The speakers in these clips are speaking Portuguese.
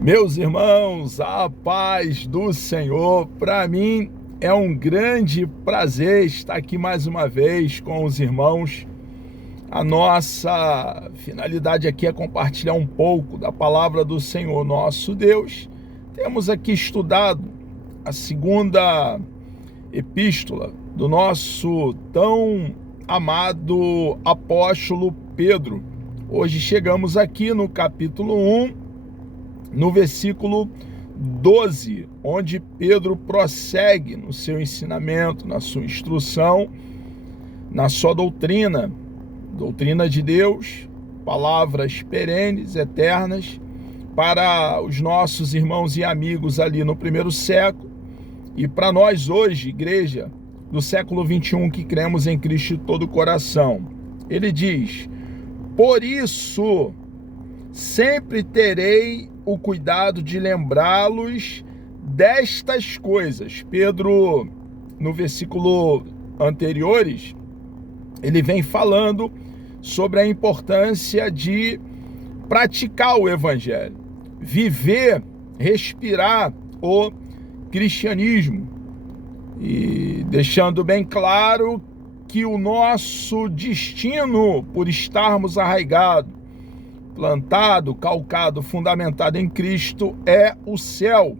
Meus irmãos, a paz do Senhor. Para mim é um grande prazer estar aqui mais uma vez com os irmãos. A nossa finalidade aqui é compartilhar um pouco da palavra do Senhor nosso Deus. Temos aqui estudado a segunda epístola do nosso tão amado apóstolo Pedro. Hoje chegamos aqui no capítulo 1, no versículo 12, onde Pedro prossegue no seu ensinamento, na sua instrução, na sua doutrina de Deus, palavras perenes, eternas, para os nossos irmãos e amigos ali no primeiro século, e para nós hoje, igreja do século 21, que cremos em Cristo de todo o coração. Ele diz: por isso, sempre terei o cuidado de lembrá-los destas coisas. Pedro, no versículo anteriores, ele vem falando sobre a importância de praticar o evangelho, viver, respirar o cristianismo, e deixando bem claro que o nosso destino, por estarmos arraigados, plantado, calcado, fundamentado em Cristo, é o céu,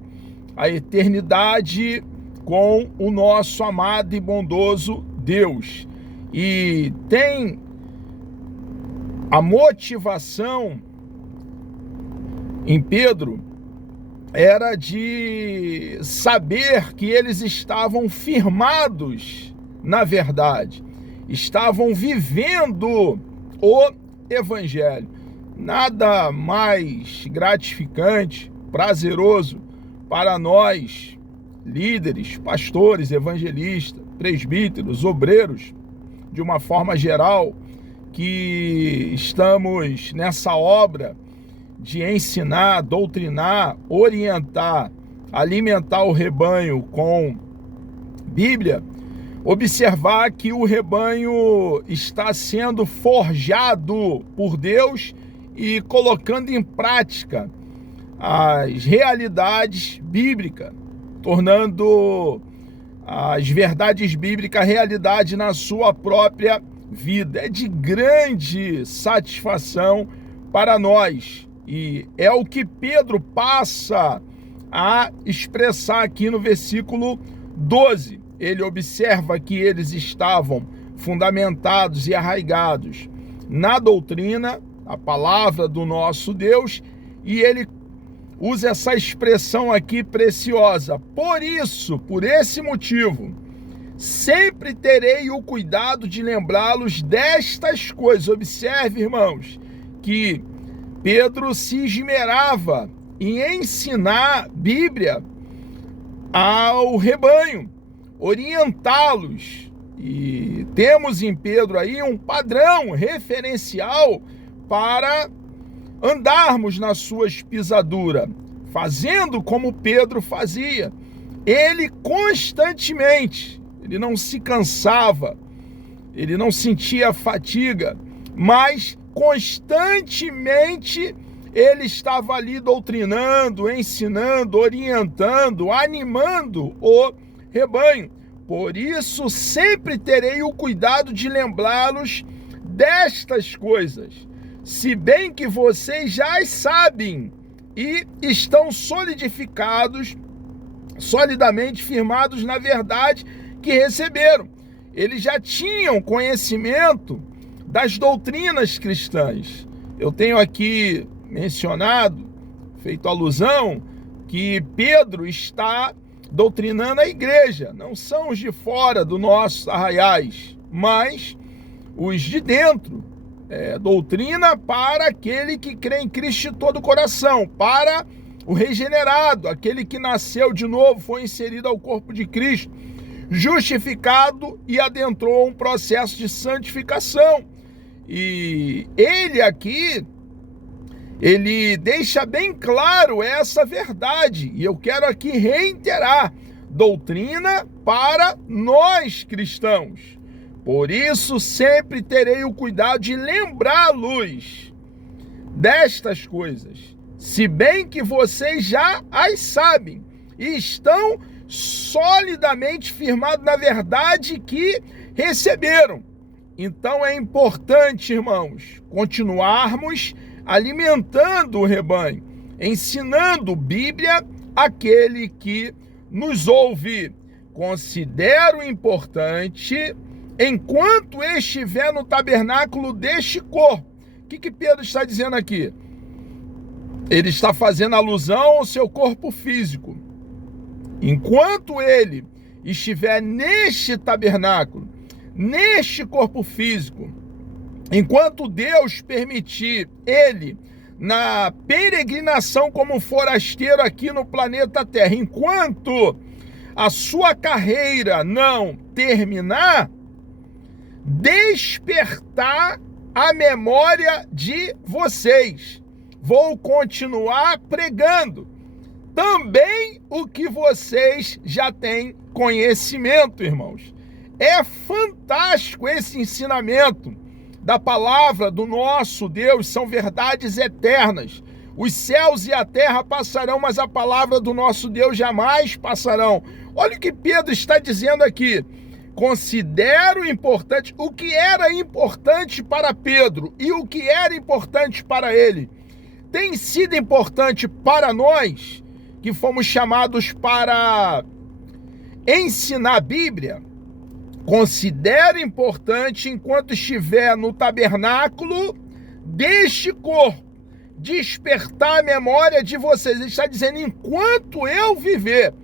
a eternidade com o nosso amado e bondoso Deus. E tem a motivação em Pedro era de saber que eles estavam firmados na verdade, estavam vivendo o evangelho. Nada mais gratificante, prazeroso para nós, líderes, pastores, evangelistas, presbíteros, obreiros, de uma forma geral, que estamos nessa obra de ensinar, doutrinar, orientar, alimentar o rebanho com Bíblia, observar que o rebanho está sendo forjado por Deus e colocando em prática as realidades bíblicas, tornando as verdades bíblicas realidade na sua própria vida. É de grande satisfação para nós, e é o que Pedro passa a expressar aqui no versículo 12. Ele observa que eles estavam fundamentados e arraigados na doutrina, a palavra do nosso Deus, e ele usa essa expressão aqui preciosa: por isso, por esse motivo, sempre terei o cuidado de lembrá-los destas coisas. Observe, irmãos, que Pedro se esmerava em ensinar Bíblia ao rebanho, orientá-los. E temos em Pedro aí um padrão referencial para andarmos nas suas pisaduras, fazendo como Pedro fazia. Ele constantemente, ele não se cansava, ele não sentia fadiga, mas constantemente ele estava ali doutrinando, ensinando, orientando, animando o rebanho. Por isso sempre terei o cuidado de lembrá-los destas coisas, se bem que vocês já as sabem e estão solidificados, solidamente firmados na verdade que receberam. Eles já tinham conhecimento das doutrinas cristãs. Eu tenho aqui mencionado, feito alusão, que Pedro está doutrinando a igreja. Não são os de fora dos nossos arraiais, mas os de dentro. Doutrina para aquele que crê em Cristo de todo o coração, para o regenerado, aquele que nasceu de novo, foi inserido ao corpo de Cristo, justificado e adentrou um processo de santificação. E ele aqui, ele deixa bem claro essa verdade, e eu quero aqui reiterar: doutrina para nós cristãos. Por isso sempre terei o cuidado de lembrá-los destas coisas, se bem que vocês já as sabem e estão solidamente firmados na verdade que receberam. Então é importante, irmãos, continuarmos alimentando o rebanho, ensinando Bíblia àquele que nos ouve. Considero importante, enquanto estiver no tabernáculo deste corpo. O que Pedro está dizendo aqui? Ele está fazendo alusão ao seu corpo físico. Enquanto ele estiver neste tabernáculo, neste corpo físico, enquanto Deus permitir ele na peregrinação como forasteiro aqui no planeta Terra, enquanto a sua carreira não terminar, despertar a memória de vocês. Vou continuar pregando também o que vocês já têm conhecimento, irmãos. É fantástico esse ensinamento da palavra do nosso Deus, são verdades eternas. Os céus e a terra passarão, mas a palavra do nosso Deus jamais passarão. Olha o que Pedro está dizendo aqui. Considero importante o que era importante para Pedro e o que era importante para ele. Tem sido importante para nós, que fomos chamados para ensinar a Bíblia. Considero importante, enquanto estiver no tabernáculo deste corpo, despertar a memória de vocês. Ele está dizendo, enquanto eu viver,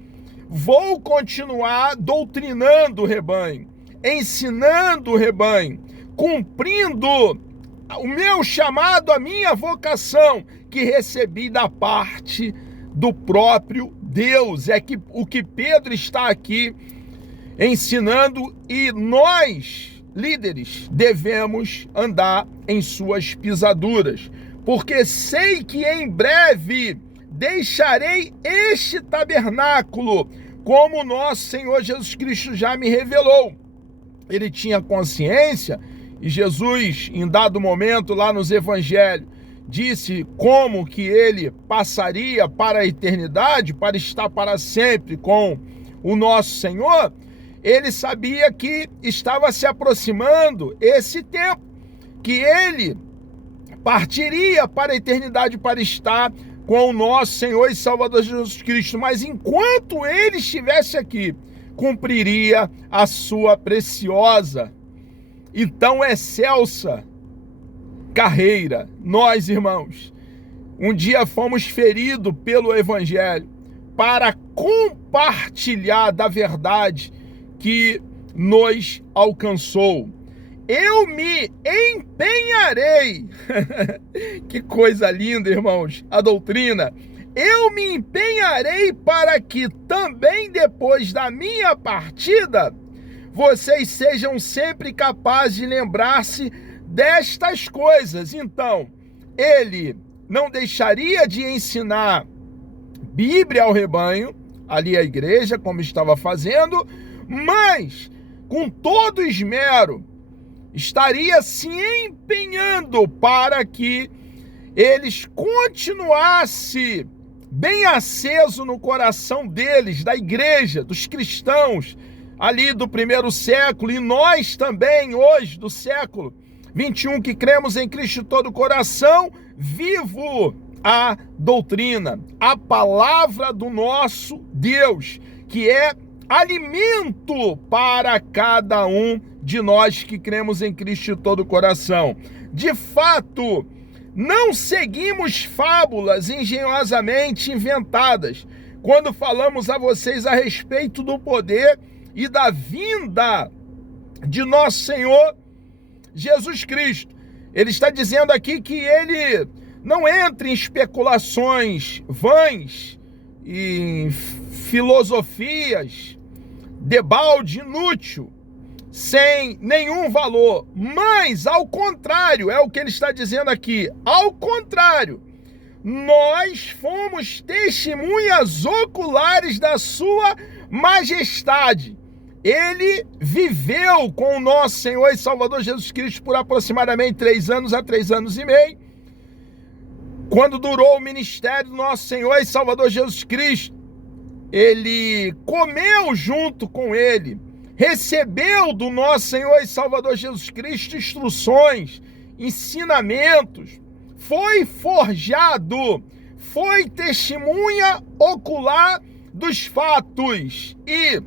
vou continuar doutrinando o rebanho, ensinando o rebanho, cumprindo o meu chamado, a minha vocação, que recebi da parte do próprio Deus. É que o que Pedro está aqui ensinando, e nós, líderes, devemos andar em suas pisaduras, porque sei que em breve deixarei este tabernáculo, como nosso Senhor Jesus Cristo já me revelou. Ele tinha consciência, e Jesus, em dado momento lá nos evangelhos, disse como que ele passaria para a eternidade, para estar para sempre com o nosso Senhor. Ele sabia que estava se aproximando esse tempo, que ele partiria para a eternidade para estar com o nosso Senhor e Salvador Jesus Cristo. Mas enquanto ele estivesse aqui, cumpriria a sua preciosa e tão excelsa carreira. Nós, irmãos, um dia fomos feridos pelo Evangelho para compartilhar da verdade que nos alcançou. Eu me empenharei. Que coisa linda, irmãos, a doutrina. Eu me empenharei para que também depois da minha partida, vocês sejam sempre capazes de lembrar-se destas coisas. Então, ele não deixaria de ensinar Bíblia ao rebanho, ali a igreja, como estava fazendo, mas com todo esmero estaria se empenhando para que eles continuassem bem aceso no coração deles, da igreja, dos cristãos ali do primeiro século, e nós também hoje do século 21 que cremos em Cristo de todo o coração, vivo a doutrina, a palavra do nosso Deus, que é alimento para cada um de nós que cremos em Cristo de todo o coração. De fato, não seguimos fábulas engenhosamente inventadas quando falamos a vocês a respeito do poder e da vinda de nosso Senhor Jesus Cristo. Ele está dizendo aqui que ele não entra em especulações vãs, em filosofias, debalde inútil, sem nenhum valor, mas ao contrário, é o que ele está dizendo aqui, ao contrário, nós fomos testemunhas oculares da sua majestade. Ele viveu com o nosso Senhor e Salvador Jesus Cristo por aproximadamente 3 anos a 3 anos e meio. quando durou o ministério do nosso Senhor e Salvador Jesus Cristo, ele comeu junto com ele, recebeu do nosso Senhor e Salvador Jesus Cristo instruções, ensinamentos, foi forjado, foi testemunha ocular dos fatos e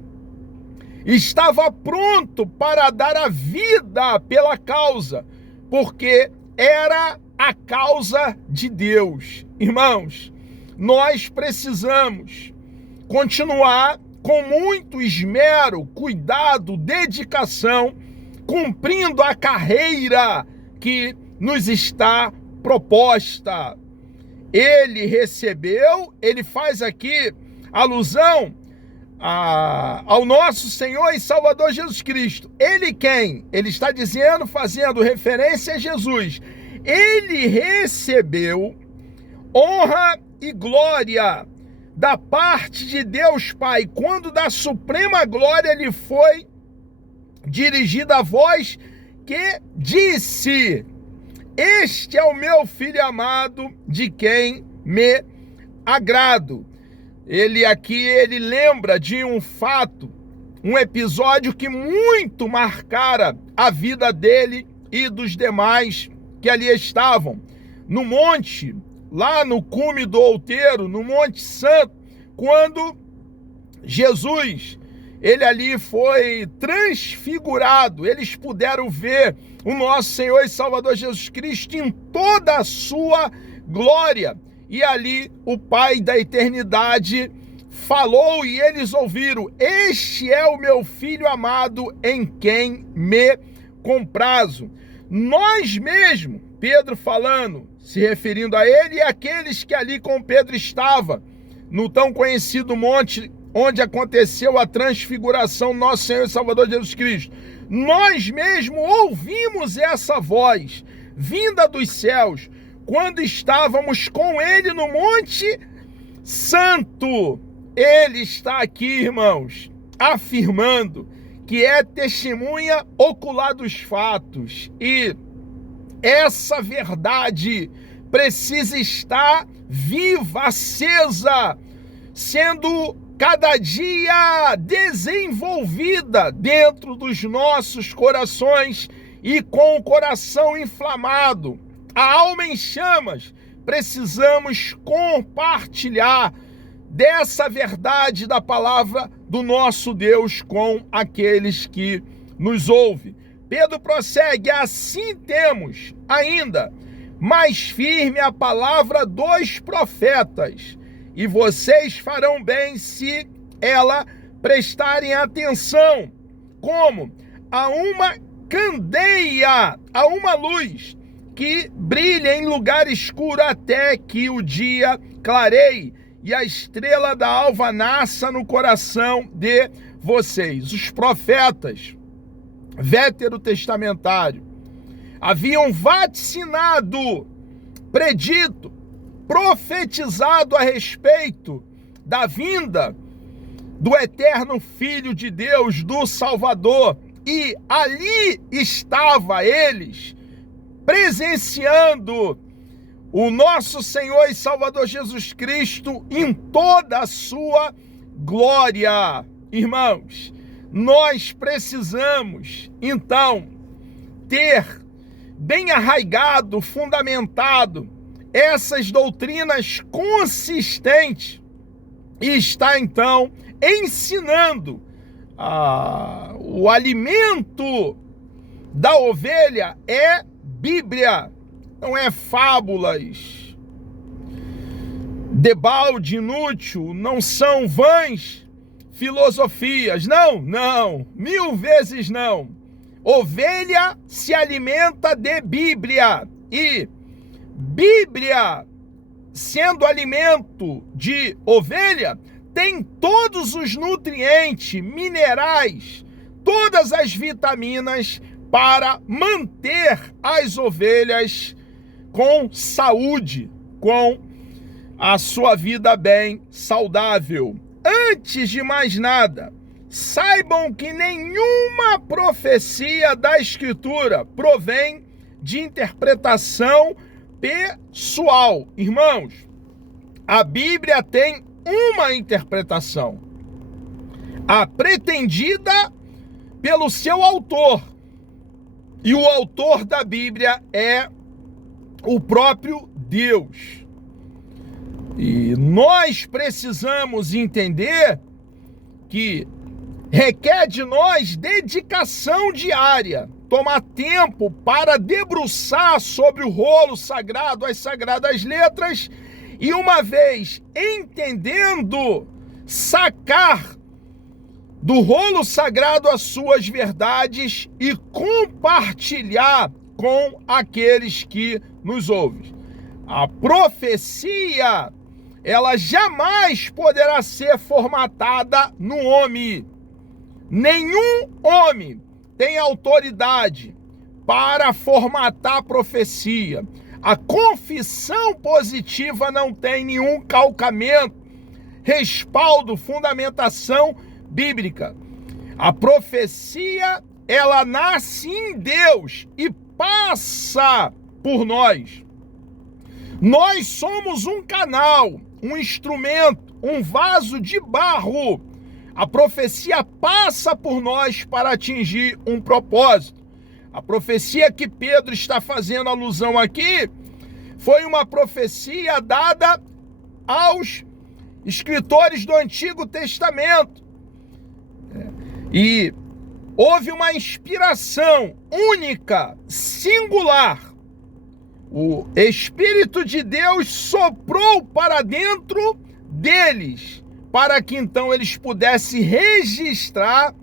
estava pronto para dar a vida pela causa, porque era a causa de Deus. Irmãos, nós precisamos continuar com muito esmero, cuidado, dedicação, cumprindo a carreira que nos está proposta. Ele recebeu, ele faz aqui alusão ao nosso Senhor e Salvador Jesus Cristo. Ele quem? Ele está dizendo, fazendo referência a Jesus. Ele recebeu honra e glória da parte de Deus Pai, quando da suprema glória lhe foi dirigida a voz que disse: este é o meu filho amado, de quem me agrado. Ele lembra de um fato, um episódio que muito marcara a vida dele e dos demais que ali estavam. No monte, lá no cume do outeiro, no Monte Santo, quando Jesus, ele ali foi transfigurado, eles puderam ver o nosso Senhor e Salvador Jesus Cristo em toda a sua glória. E ali o Pai da eternidade falou e eles ouviram: este é o meu filho amado em quem me comprazo. Nós mesmo, Pedro falando, se referindo a ele e aqueles que ali com Pedro estava, no tão conhecido monte onde aconteceu a transfiguração do nosso Senhor e Salvador Jesus Cristo, nós mesmo ouvimos essa voz vinda dos céus, quando estávamos com ele no Monte Santo. Ele está aqui, irmãos, afirmando que é testemunha ocular dos fatos. E essa verdade precisa estar viva, acesa, sendo cada dia desenvolvida dentro dos nossos corações e com o coração inflamado, a alma em chamas. Precisamos compartilhar dessa verdade da palavra do nosso Deus com aqueles que nos ouvem. Pedro prossegue: assim temos ainda mais firme a palavra dos profetas, e vocês farão bem se ela prestarem atenção, como a uma candeia, a uma luz que brilha em lugar escuro até que o dia clareie e a estrela da alva nasça no coração de vocês. Os profetas veterotestamentários haviam vaticinado, predito, profetizado a respeito da vinda do eterno Filho de Deus, do Salvador, e ali estava eles presenciando o nosso Senhor e Salvador Jesus Cristo em toda a sua glória. Irmãos, nós precisamos então ter bem arraigado, fundamentado essas doutrinas consistentes e está então ensinando o alimento da ovelha é Bíblia, não é fábulas, debalde inútil, não são vãs filosofias, não, 1000 vezes não. Ovelha se alimenta de Bíblia e Bíblia, sendo alimento de ovelha, tem todos os nutrientes, minerais, todas as vitaminas para manter as ovelhas com saúde, com a sua vida bem saudável. Antes de mais nada, saibam que nenhuma profecia da Escritura provém de interpretação pessoal. Irmãos, a Bíblia tem uma interpretação, a pretendida pelo seu autor. E o autor da Bíblia é o próprio Deus. E nós precisamos entender que requer de nós dedicação diária, tomar tempo para debruçar sobre o rolo sagrado, as sagradas letras, e uma vez entendendo, sacar do rolo sagrado as suas verdades e compartilhar com aqueles que nos ouvem. A profecia, ela jamais poderá ser formatada no homem. Nenhum homem tem autoridade para formatar a profecia. A confissão positiva não tem nenhum calcamento, respaldo, fundamentação bíblica. A profecia, ela nasce em Deus e passa por nós. Nós somos um canal, um instrumento, um vaso de barro. A profecia passa por nós para atingir um propósito. A profecia que Pedro está fazendo alusão aqui foi uma profecia dada aos escritores do Antigo Testamento. E houve uma inspiração única, singular. O Espírito de Deus soprou para dentro deles, para que então eles pudessem registrar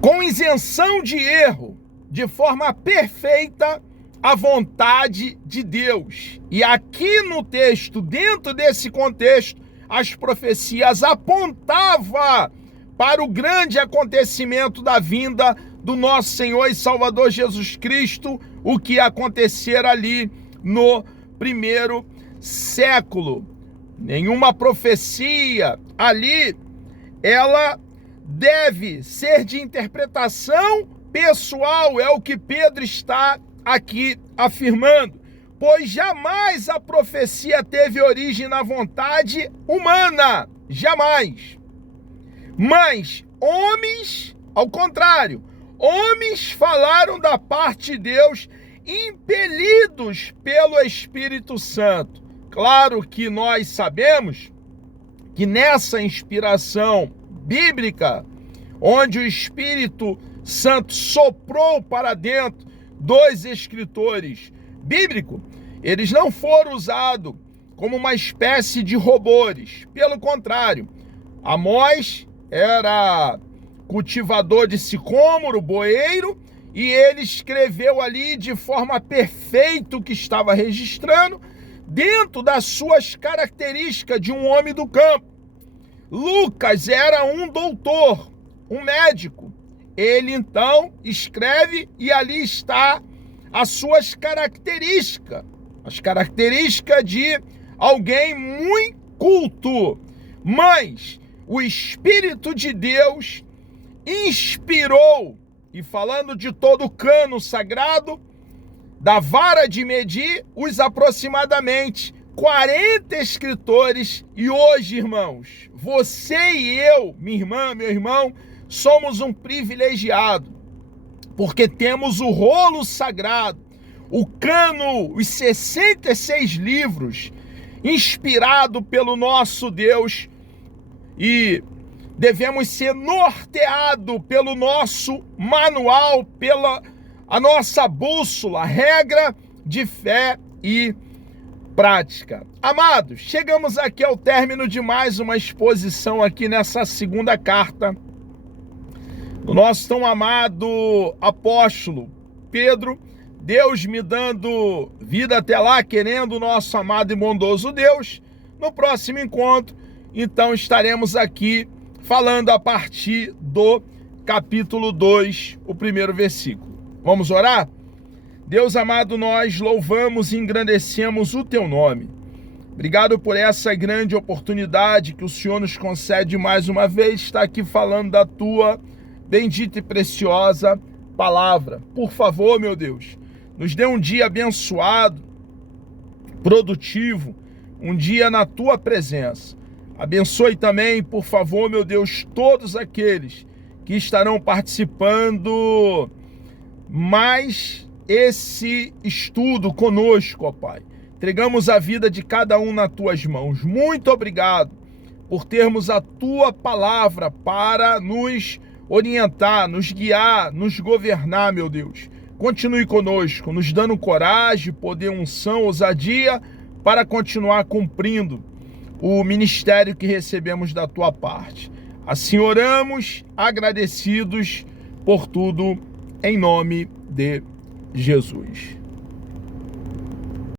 com isenção de erro, de forma perfeita, a vontade de Deus. E aqui no texto, dentro desse contexto, as profecias apontavam para o grande acontecimento da vinda do nosso Senhor e Salvador Jesus Cristo, o que acontecer ali no primeiro século. Nenhuma profecia ali, ela deve ser de interpretação pessoal, é o que Pedro está aqui afirmando, pois jamais a profecia teve origem na vontade humana, jamais. Mas homens, ao contrário, homens falaram da parte de Deus, impelidos pelo Espírito Santo. Claro que nós sabemos que nessa inspiração bíblica, onde o Espírito Santo soprou para dentro dos escritores bíblicos, eles não foram usados como uma espécie de robôs. Pelo contrário, Amós era cultivador de sicômoro, boeiro, e ele escreveu ali de forma perfeita o que estava registrando, dentro das suas características de um homem do campo. Lucas era um doutor, um médico. Ele então escreve e ali está as suas características, as características de alguém muito culto. Mas o Espírito de Deus inspirou, e falando de todo o cano sagrado, da vara de medir, os aproximadamente 40 escritores. E hoje, irmãos, você e eu, minha irmã, meu irmão, somos um privilegiado, porque temos o rolo sagrado, o cano, os 66 livros, inspirado pelo nosso Deus, e devemos ser norteados pelo nosso manual, pela a nossa bússola, regra de fé e prática. Amados, chegamos aqui ao término de mais uma exposição aqui nessa segunda carta do nosso tão amado apóstolo Pedro. Deus me dando vida até lá, querendo o nosso amado e bondoso Deus. No próximo encontro, então, estaremos aqui falando a partir do capítulo 2, o primeiro versículo. Vamos orar? Deus amado, nós louvamos e engrandecemos o teu nome. Obrigado por essa grande oportunidade que o Senhor nos concede mais uma vez, estar aqui falando da tua bendita e preciosa palavra. Por favor, meu Deus, Nos dê um dia abençoado, produtivo, um dia na tua presença. Abençoe também, por favor, meu Deus, todos aqueles que estarão participando mais esse estudo conosco, ó Pai. Entregamos a vida de cada um nas tuas mãos. Muito obrigado por termos a tua palavra para nos orientar, nos guiar, nos governar, meu Deus. Continue conosco, nos dando coragem, poder, unção, ousadia para continuar cumprindo o ministério que recebemos da tua parte. Assim oramos, agradecidos por tudo, em nome de Jesus.